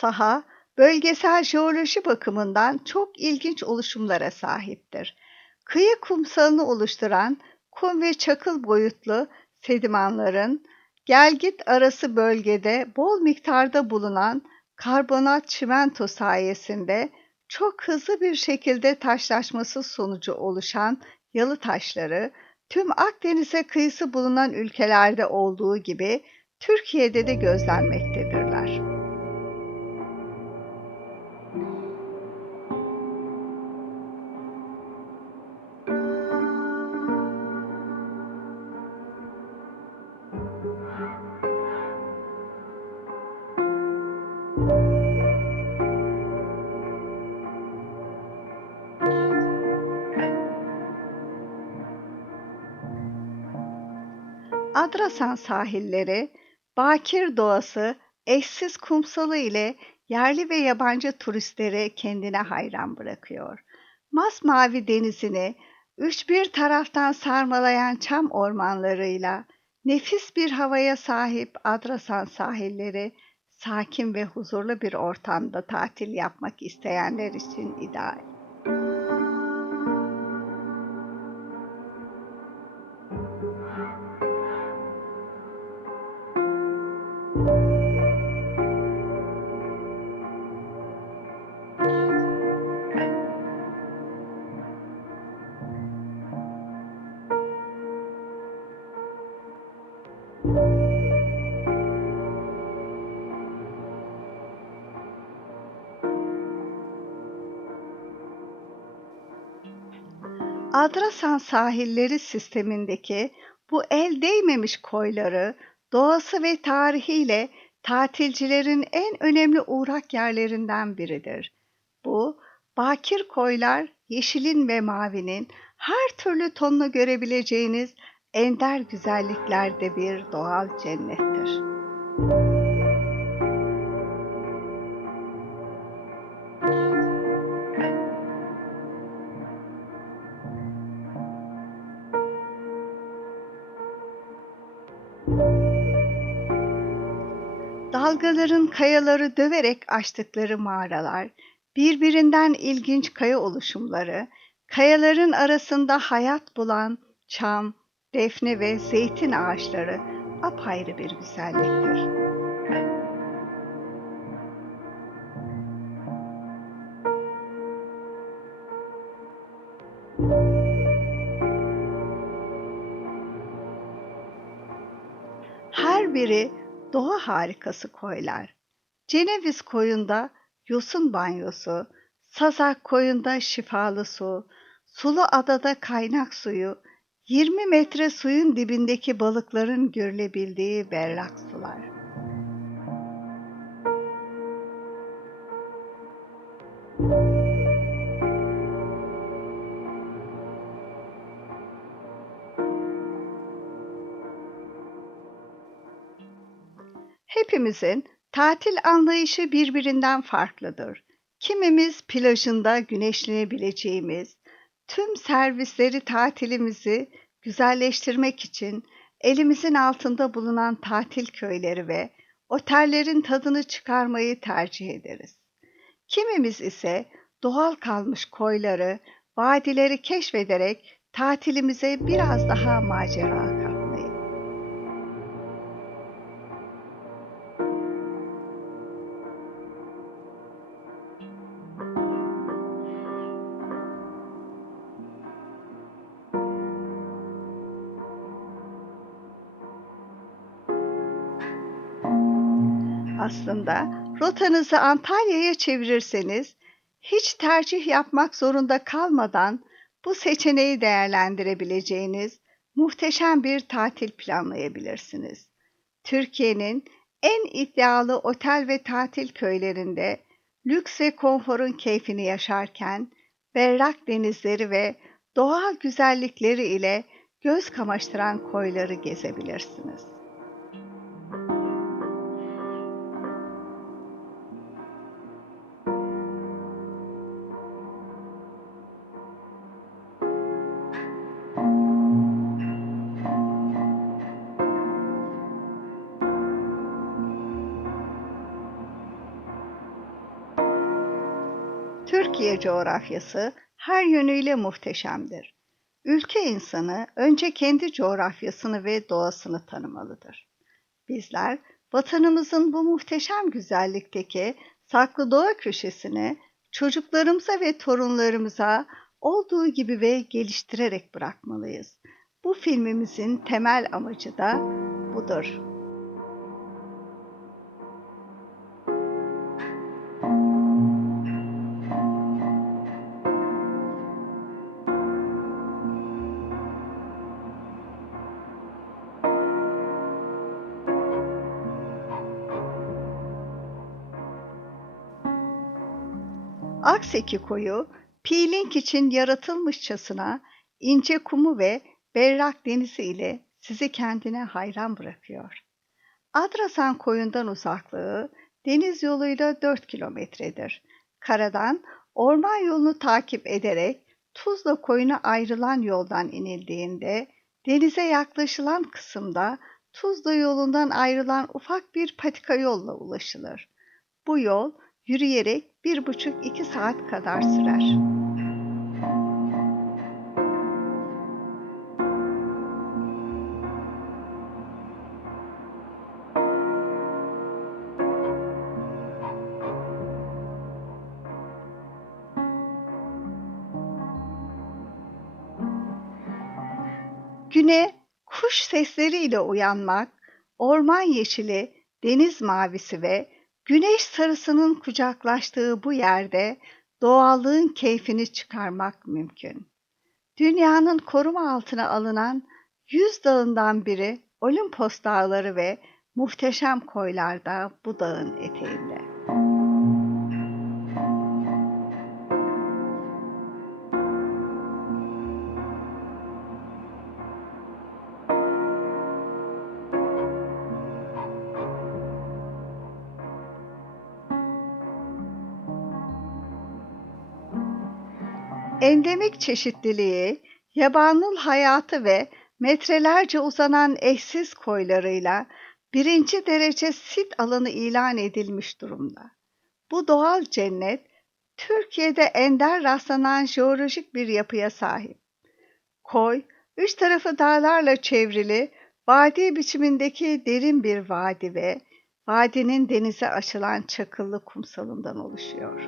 saha, bölgesel jeoloji bakımından çok ilginç oluşumlara sahiptir. Kıyı kumsalını oluşturan kum ve çakıl boyutlu sedimanların gelgit arası bölgede bol miktarda bulunan karbonat çimento sayesinde çok hızlı bir şekilde taşlaşması sonucu oluşan yalı taşları tüm Akdeniz'e kıyısı bulunan ülkelerde olduğu gibi Türkiye'de de gözlenmektedirler. Adrasan sahilleri, bakir doğası, eşsiz kumsalı ile yerli ve yabancı turistleri kendine hayran bırakıyor. Masmavi denizini üç bir taraftan sarmalayan çam ormanlarıyla nefis bir havaya sahip Adrasan sahilleri sakin ve huzurlu bir ortamda tatil yapmak isteyenler için ideal. Adrasan sahilleri sistemindeki bu el değmemiş koyları doğası ve tarihiyle tatilcilerin en önemli uğrak yerlerinden biridir. Bu bakir koylar yeşilin ve mavinin her türlü tonunu görebileceğiniz ender güzelliklerde bir doğal cennettir. Dalgaların kayaları döverek açtıkları mağaralar, birbirinden ilginç kaya oluşumları, kayaların arasında hayat bulan çam, defne ve zeytin ağaçları apayrı bir güzelliktir. Her biri doğa harikası koylar. Ceneviz koyunda yosun banyosu, Sazak koyunda şifalı su, Sulu adada kaynak suyu, 20 metre suyun dibindeki balıkların görülebildiği berrak sular. Hepimizin tatil anlayışı birbirinden farklıdır. Kimimiz plajında güneşlenebileceğimiz, tüm servisleri tatilimizi güzelleştirmek için elimizin altında bulunan tatil köyleri ve otellerin tadını çıkarmayı tercih ederiz. Kimimiz ise doğal kalmış koyları, vadileri keşfederek tatilimize biraz daha macera Aslında rotanızı Antalya'ya çevirirseniz hiç tercih yapmak zorunda kalmadan bu seçeneği değerlendirebileceğiniz muhteşem bir tatil planlayabilirsiniz. Türkiye'nin en iddialı otel ve tatil köylerinde lüks ve konforun keyfini yaşarken berrak denizleri ve doğal güzellikleri ile göz kamaştıran koyları gezebilirsiniz. Türkiye coğrafyası her yönüyle muhteşemdir. Ülke insanı önce kendi coğrafyasını ve doğasını tanımalıdır. Bizler vatanımızın bu muhteşem güzellikteki saklı doğa köşesini çocuklarımıza ve torunlarımıza olduğu gibi ve geliştirerek bırakmalıyız. Bu filmimizin temel amacı da budur. Akseki koyu, peeling için yaratılmışçasına ince kumu ve berrak denizi ile sizi kendine hayran bırakıyor. Adrasan koyundan uzaklığı deniz yoluyla 4 kilometredir. Karadan orman yolunu takip ederek Tuzla koyuna ayrılan yoldan inildiğinde denize yaklaşılan kısımda Tuzla yolundan ayrılan ufak bir patika yolla ulaşılır. Bu yol yürüyerek bir buçuk iki saat kadar sürer. Güne kuş sesleriyle uyanmak, orman yeşili, deniz mavisi ve güneş sarısının kucaklaştığı bu yerde doğallığın keyfini çıkarmak mümkün. Dünyanın koruma altına alınan yüz dağından biri Olimpos dağları ve muhteşem koylar da bu dağın eteğinde. Endemik çeşitliliği, yabanıl hayatı ve metrelerce uzanan eşsiz koylarıyla birinci derece sit alanı ilan edilmiş durumda. Bu doğal cennet, Türkiye'de ender rastlanan jeolojik bir yapıya sahip. Koy, üç tarafı dağlarla çevrili, vadi biçimindeki derin bir vadi ve vadinin denize açılan çakıllı kumsalından oluşuyor.